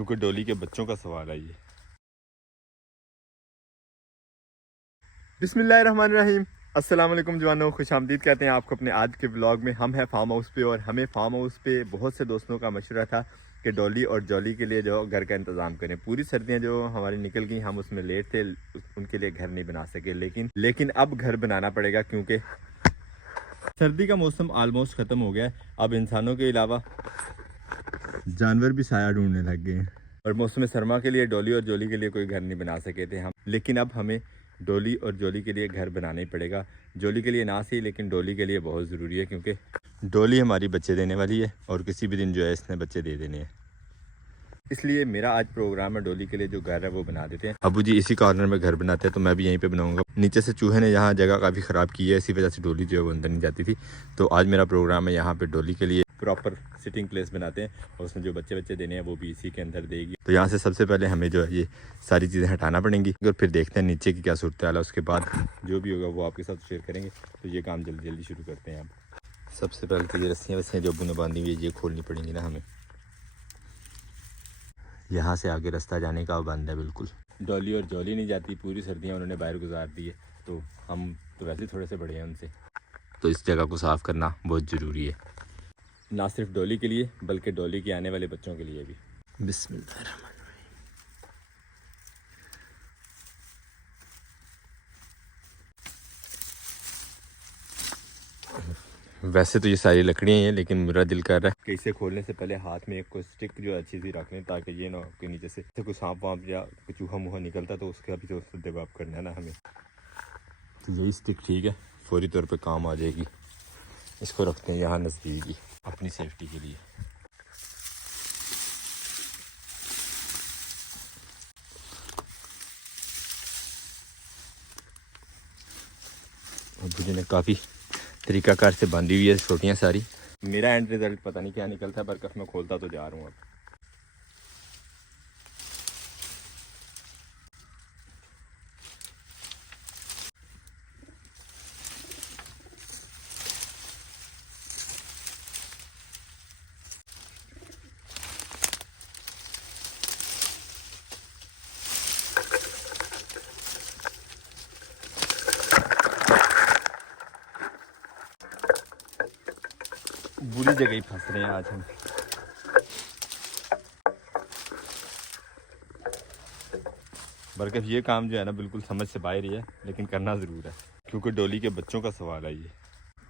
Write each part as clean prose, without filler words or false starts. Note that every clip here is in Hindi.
क्योंकि डोली के बच्चों का सवाल है ये। बिस्मिल्लाहिर्रहमानिर्रहीम। अस्सलाम वालेकुम जवानों, खुशामदीद कहते हैं आपको अपने आज के व्लॉग में। हम हैं फार्म हाउस पे और हमें फार्म हाउस पे बहुत से दोस्तों का मशवरा था कि डोली और जॉली के लिए जो घर का इंतज़ाम करें। पूरी सर्दियां जो हमारी निकल गई, हम उसमें लेट थे, उनके लिए घर नहीं बना सके। लेकिन अब घर बनाना पड़ेगा क्योंकि सर्दी का मौसम ऑलमोस्ट ख़त्म हो गया है। अब इंसानों के अलावा जानवर भी साया ढूंढने लग गए हैं और मौसम सरमा के लिए डोली और जोली के लिए कोई घर नहीं बना सके थे हम। लेकिन अब हमें डोली और जोली के लिए घर बनाना ही पड़ेगा। जोली के लिए ना सही, लेकिन डोली के लिए बहुत ज़रूरी है क्योंकि डोली हमारी बच्चे देने वाली है और किसी भी दिन जो है इसने बच्चे दे देने हैं। इसलिए मेरा आज प्रोग्राम है डोली के लिए जो घर है वो बना देते हैं। अबू जी इसी कॉर्नर में घर बनाते हैं तो मैं भी यहीं पे बनाऊंगा। नीचे से चूहे ने यहाँ जगह काफ़ी ख़राब की है, इसी वजह से डोली जो है वो अंदर नहीं जाती थी। तो आज मेरा प्रोग्राम है यहाँ पे डोली के लिए प्रॉपर सिटिंग प्लेस बनाते हैं और उसमें जो बच्चे देने हैं वो भी इसी के अंदर देगी। तो यहाँ से सबसे पहले हमें जो है ये सारी चीज़ें हटाना पड़ेंगी और फिर देखते हैं नीचे की क्या सूरत हाल है। उसके बाद जो भी होगा वो आपके साथ शेयर करेंगे। तो ये काम जल्दी जल्दी शुरू करते हैं। अब सबसे पहले तो ये रस्सियाँ जो अबू ने बांधी हुई है ये खोलनी पड़ेंगी ना हमें। यहाँ से आगे रास्ता जाने का बंद है बिल्कुल। डॉली और जॉली नहीं जाती, पूरी सर्दियाँ उन्होंने बाहर गुजार दी है। तो हम तो वैसे थोड़े से बड़े हैं उनसे, तो इस जगह को साफ़ करना बहुत ज़रूरी है, ना सिर्फ डॉली के लिए बल्कि डॉली के आने वाले बच्चों के लिए भी। बिस्मिल्लाह। वैसे तो ये सारी लकड़ियाँ हैं, लेकिन मेरा दिल कर रहा है कि इसे खोलने से पहले हाथ में एक कोई स्टिक जो अच्छी सी रख लें, ताकि ये ना हो कि नीचे से कोई सांप वाँप या कोई चूहा मुहा निकलता तो उसका भी तो जवाब करना है ना हमें। तो यही स्टिक ठीक है, फौरी तौर पे काम आ जाएगी। इसको रखते हैं यहाँ नज़दीक ही अपनी सेफ्टी के लिए। और मुझे काफ़ी तरीकाकार से बांधी हुई है छोटियाँ सारी। मेरा एंड रिज़ल्ट पता नहीं क्या निकलता है, पर कफ मैं खोलता तो जा रहा हूँ अब। बुरी जगह ही फंस रहे हैं आज हम। बरकत ये काम जो है ना बिल्कुल समझ से बाहर ही है, लेकिन करना ज़रूर है क्योंकि डोली के बच्चों का सवाल है ये।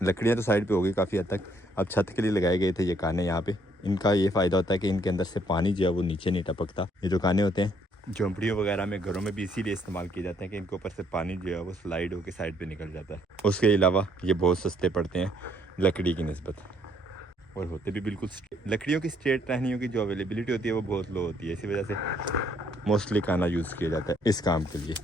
लकड़ियाँ तो साइड पे हो गई काफ़ी हद तक। अब छत के लिए लगाए गए थे ये काने यहाँ पे। इनका ये फ़ायदा होता है कि इनके अंदर से पानी जो है वो नीचे नहीं टपकता। ये जो काने होते हैं झोंपड़ियों वगैरह में, घरों में भी इसीलिए इस्तेमाल किए जाते हैं कि इनके ऊपर से पानी जो है वो स्लाइड होकर साइड पे निकल जाता है। उसके अलावा ये बहुत सस्ते पड़ते हैं लकड़ी की निस्बत, और होते भी बिल्कुल लकड़ियों की स्ट्रेट टहनियों की जो अवेलेबिलिटी होती है वो बहुत लो होती है। इसी वजह से मोस्टली काना यूज़ किया जाता है इस काम के लिए।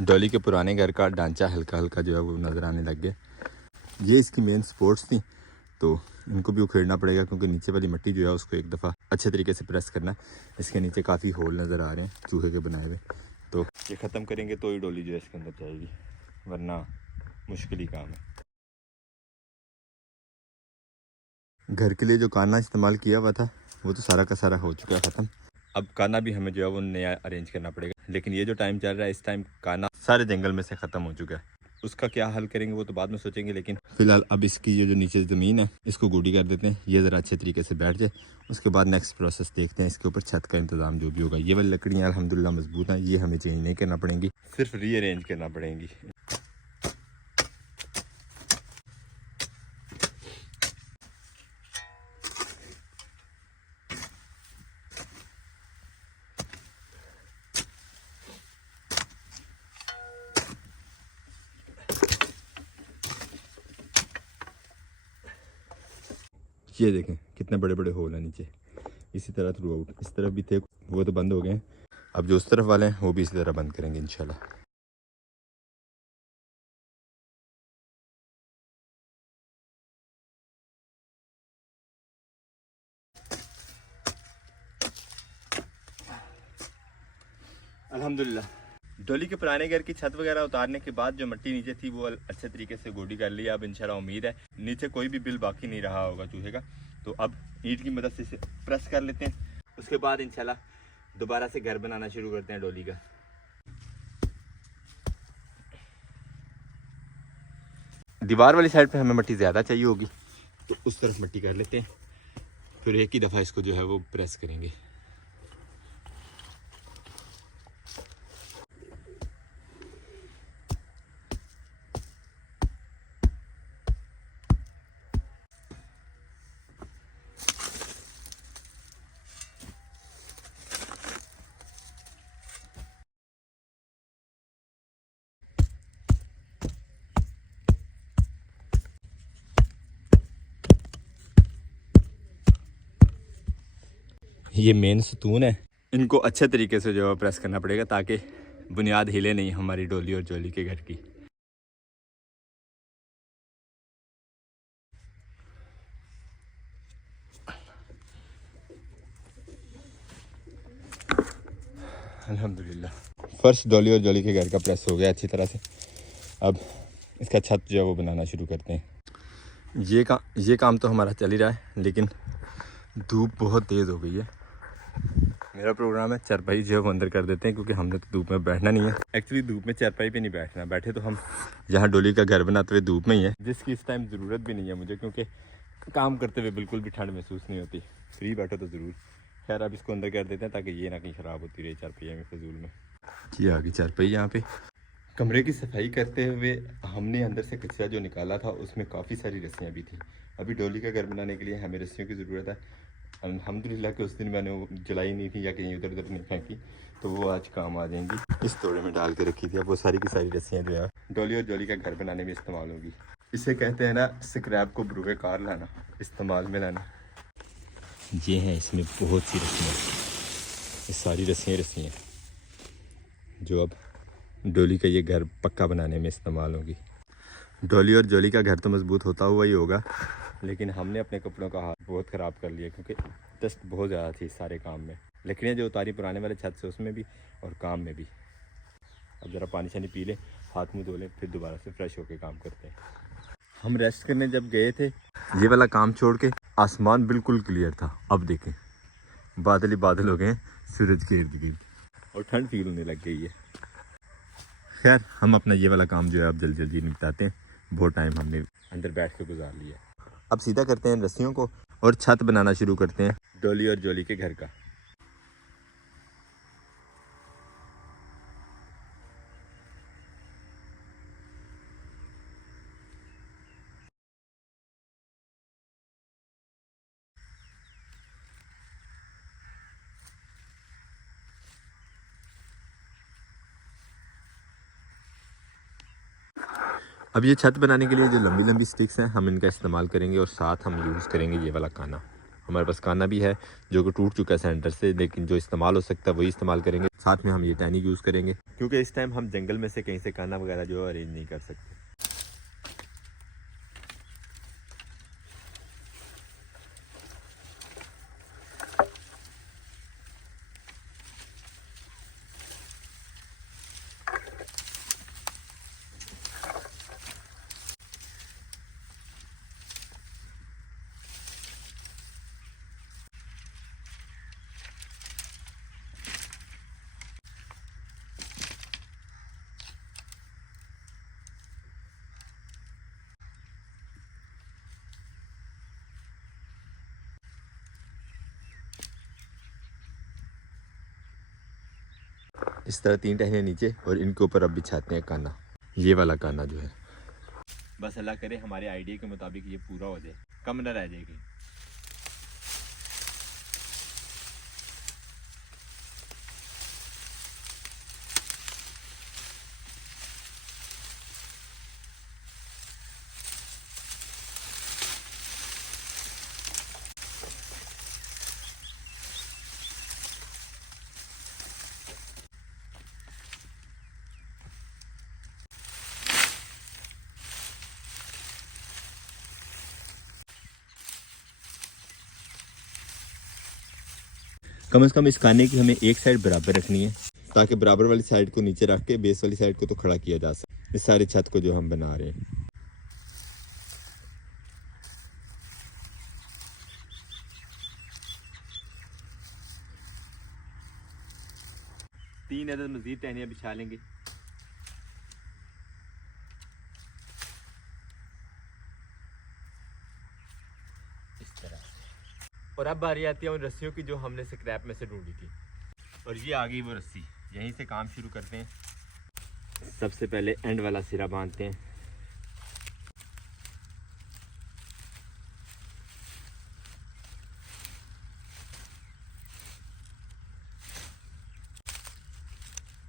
डॉली के पुराने घर का ढांचा हल्का हल्का जो है वो नज़र आने लग गया। ये इसकी मेन सपोर्ट्स थी, तो इनको भी उखेड़ना पड़ेगा क्योंकि नीचे वाली मिट्टी जो है उसको एक दफ़ा अच्छे तरीके से प्रेस करना है। इसके नीचे काफ़ी होल नज़र आ रहे हैं चूहे के बनाए हुए, तो ये ख़त्म करेंगे तो ही डोली जो है इसके अंदर जाएगी, वरना मुश्किल ही काम है। घर के लिए जो काना इस्तेमाल किया हुआ था वो तो सारा का सारा हो चुका है ख़त्म। अब काना भी हमें जो है वो नया अरेंज करना पड़ेगा, लेकिन ये जो टाइम चल रहा है इस टाइम काना सारे जंगल में से ख़त्म हो चुका है। उसका क्या हल करेंगे वो तो बाद में सोचेंगे, लेकिन फ़िलहाल अब इसकी ये जो नीचे ज़मीन है इसको गोडी कर देते हैं, ये ज़रा अच्छे तरीके से बैठ जाए। उसके बाद नेक्स्ट प्रोसेस देखते हैं। इसके ऊपर छत का इंतज़ाम जो भी होगा। ये वाली लकड़ियाँ अल्हम्दुलिल्लाह मजबूत हैं, ये हमें चेंज नहीं करना पड़ेंगी, सिर्फ रीअरेंज करना पड़ेंगी। ये देखें कितने बड़े बड़े होल हैं नीचे, इसी तरह थ्रू आउट। इस तरफ भी थे, वो तो बंद हो गए हैं। अब जो उस तरफ वाले हैं वो भी इसी तरह बंद करेंगे इंशाल्लाह। अल्हम्दुलिल्लाह डोली के पुराने घर की छत वगैरह उतारने के बाद जो मिट्टी नीचे थी वो अच्छे तरीके से गोडी कर ली। अब इंशाल्लाह उम्मीद है नीचे कोई भी बिल बाकी नहीं रहा होगा चूहे का। तो अब ईंट की मदद से इसे प्रेस कर लेते हैं, उसके बाद इंशाल्लाह दोबारा से घर बनाना शुरू करते हैं डोली का। दीवार वाली साइड पे हमें मिट्टी ज़्यादा चाहिए होगी तो उस तरफ मिट्टी कर लेते हैं, फिर एक ही दफ़ा इसको जो है वो प्रेस करेंगे। ये मेन सतून है, इनको अच्छे तरीके से जो है प्रेस करना पड़ेगा ताकि बुनियाद हिले नहीं हमारी डोली और जोली के घर की। अल्हम्दुलिल्लाह फर्स्ट डोली और जोली के घर का प्रेस हो गया अच्छी तरह से। अब इसका छत जो है वो बनाना शुरू करते हैं। ये काम तो हमारा चल ही रहा है, लेकिन धूप बहुत तेज़ हो गई है। मेरा प्रोग्राम है चारपाई जो है वो अंदर कर देते हैं, क्योंकि हमने तो धूप में बैठना नहीं है। एक्चुअली धूप में चारपाई पे नहीं बैठना, बैठे तो हम जहाँ डोली का घर बनाते हुए धूप में ही है, जिसकी इस टाइम ज़रूरत भी नहीं है मुझे, क्योंकि काम करते हुए बिल्कुल भी ठंड महसूस नहीं होती। फ्री बैठो तो ज़रूर। खैर अब इसको अंदर कर देते हैं ताकि ये ना कहीं ख़राब होती रहे चारपाई में फजूल में। जी आ गई चारपाई यहाँ पे। कमरे की सफाई करते हुए हमने अंदर से कचरा जो निकाला था उसमें काफ़ी सारी रस्सियाँ भी थी। अभी डोली का घर बनाने के लिए हमें रस्सियों की ज़रूरत है। अल्हम्दुलिल्लाह कि उस दिन मैंने वो जलाई नहीं थी या कहीं उधर उधर नहीं फेंकी, तो वो आज काम आ जाएंगी। इस तोड़े में डाल के रखी थी। अब वो सारी की सारी रस्सियाँ जो है डोली और जोली का घर बनाने में इस्तेमाल होगी। इसे कहते हैं ना स्क्रैप को बुरुए कार लाना, इस्तेमाल में लाना। ये हैं इसमें बहुत सी रस्सियाँ, ये सारी रस्सियाँ जो अब डोली का ये घर पक्का बनाने में इस्तेमाल होगी। डोली और जोली का घर तो मजबूत होता हुआ ही होगा, लेकिन हमने अपने कपड़ों का हाथ बहुत ख़राब कर लिया, क्योंकि डस्ट बहुत ज़्यादा थी सारे काम में। लकड़ियाँ जो उतारी पुराने वाले छत से उसमें भी और काम में भी। अब ज़रा पानी शानी पी लें, हाथ मुँह धो लें, फिर दोबारा से फ्रेश होकर काम करते हैं। हम रेस्ट करने जब गए थे ये वाला काम छोड़ के, आसमान बिल्कुल क्लियर था। अब देखें बादल ही बादल हो गए सूरज के इर्द गिर्द, और ठंड फील होने लग गई है। खैर हम अपना ये वाला काम जो है अब जल्दी जल्दी निपटाते हैं। बहुत टाइम हमने अंदर बैठ के गुजार लिया। अब सीधा करते हैं रस्सियों को और छत बनाना शुरू करते हैं डोली और जोली के घर का। अब ये छत बनाने के लिए जो लंबी लंबी स्टिक्स हैं हम इनका इस्तेमाल करेंगे, और साथ हम यूज़ करेंगे ये वाला काना। हमारे पास काना भी है जो कि टूट चुका है सेंटर से, लेकिन जो इस्तेमाल हो सकता है वही इस्तेमाल करेंगे। साथ में हम ये टहनी यूज़ करेंगे, क्योंकि इस टाइम हम जंगल में से कहीं से काना वगैरह जो है अरेंज नहीं कर सकते। इस तरह 3 टहनियाँ नीचे, और इनके ऊपर अब बिछाते हैं काना, ये वाला काना जो है। बस अल्लाह करे हमारे आइडिया के मुताबिक ये पूरा हो जाए, कम न रह जाएगी। कम से कम इस काने की हमें एक साइड बराबर रखनी है, ताकि बराबर वाली साइड को नीचे रख के बेस वाली साइड को तो खड़ा किया जा सके। इस सारी छत को जो हम बना रहे हैं, तीन अदद मजीद टहनियाँ बिछा लेंगे। इस तरह से। और अब बारी आती है उन रस्सियों की जो हमने स्क्रैप में से ढूंढी थी। और ये आ गई वो रस्सी, यहीं से काम शुरू करते हैं। सबसे पहले एंड वाला सिरा बांधते हैं।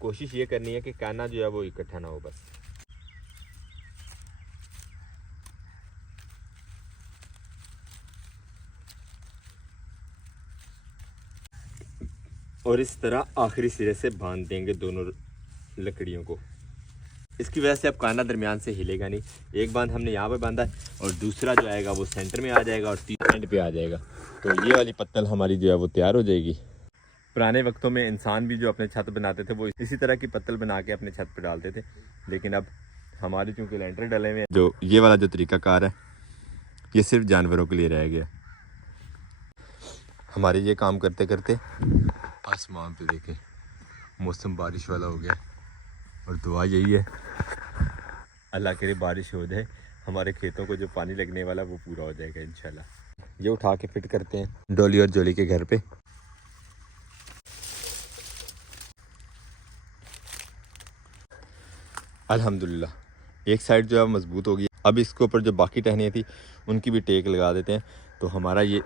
कोशिश ये करनी है कि काना जो है वो इकट्ठा ना हो बस। और इस तरह आखिरी सिरे से बांध देंगे दोनों लकड़ियों को। इसकी वजह से अब काना दरमियान से हिलेगा नहीं। एक बांध हमने यहाँ पे बांधा और दूसरा जो आएगा वो सेंटर में आ जाएगा और तीसरा एंड पे आ जाएगा। तो ये वाली पत्तल हमारी जो है वो तैयार हो जाएगी। पुराने वक्तों में इंसान भी जो अपने छत बनाते थे वो इसी तरह की पत्तल बना के अपने छत पर डालते थे, लेकिन अब हमारे चूँकि लेंटर डले हुए हैं, जो ये वाला जो तरीक़ाकार है ये सिर्फ जानवरों के लिए रह गया। हमारे ये काम करते करते आसमान पे देखें मौसम बारिश वाला हो गया और दुआ यही है अल्लाह करे बारिश हो जाए, हमारे खेतों को जो पानी लगने वाला वो पूरा हो जाएगा इंशाल्लाह। ये उठा के फिट करते हैं डॉली और जोली के घर पे। अल्हम्दुलिल्लाह एक साइड जो है मजबूत हो गई। अब इसके ऊपर जो बाकी टहनियाँ थी उनकी भी टेक लगा देते हैं, तो हमारा ये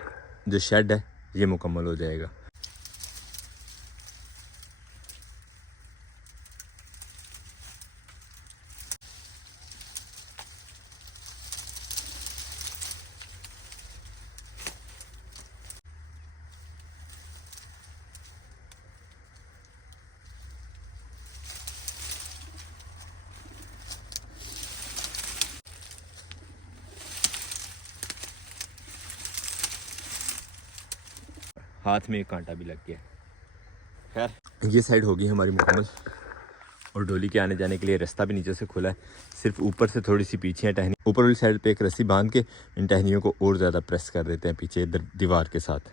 जो शेड है ये मुकम्मल हो जाएगा। हाथ में एक कांटा भी लग गया। खैर ये साइड होगी हमारी मुकम्मल और डोली के आने जाने के लिए रास्ता भी नीचे से खुला है। सिर्फ ऊपर से थोड़ी सी पीछे है टहनी, ऊपर वाली साइड पे एक रस्सी बांध के इन टहनियों को और ज़्यादा प्रेस कर देते हैं पीछे दीवार के साथ।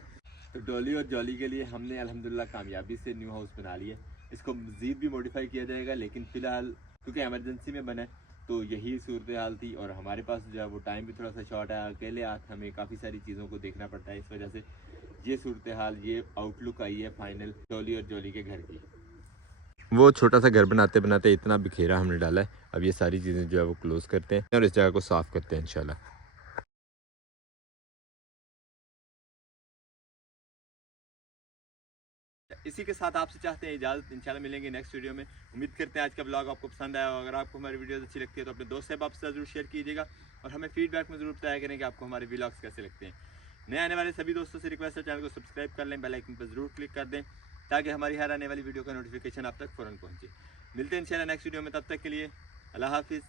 तो डोली और जॉली के लिए हमने अल्हम्दुलिल्लाह कामयाबी से न्यू हाउस बना लिया। इसको मज़ीद भी मॉडिफाई किया जाएगा, लेकिन फ़िलहाल क्योंकि एमरजेंसी में बना है तो यही सूरत हाल थी और हमारे पास जो है वो टाइम भी थोड़ा सा शॉर्ट है। अकेले हाथ हमें काफ़ी सारी चीज़ों को देखना पड़ता है, इस वजह से ये सूरत हाल, ये आउटलुक आई है फाइनल डॉली और जॉली के घर की। वो छोटा सा घर बनाते बनाते इतना बिखेरा हमने डाला है। अब ये सारी चीज़ें जो है वो क्लोज़ करते हैं और इस जगह को साफ़ करते हैं इंशाल्लाह। इसी के साथ आपसे चाहते हैं इजाज़त, इंशाल्लाह मिलेंगे नेक्स्ट वीडियो में। उम्मीद करते हैं आज का ब्लॉग आपको पसंद आया। अगर आपको हमारी वीडियो अच्छी लगती है तो अपने दोस्त साहब आपसे ज़रूर शेयर कीजिएगा और हमें फीडबैक में ज़रूर बताया करें कि आपको हमारे व्लॉग्स कैसे लगते हैं। नए आने वाले सभी दोस्तों से रिक्वेस्ट है चैनल को सब्सक्राइब कर लें, बेल आइकन पर ज़रूर क्लिक कर दें ताकि हमारी हर आने वाली वीडियो का नोटिफिकेशन आप तक फ़ौरन पहुँचे। मिलते हैं इंशाल्लाह नेक्स्ट वीडियो में, तब तक के लिए अल्लाह हाफिज़।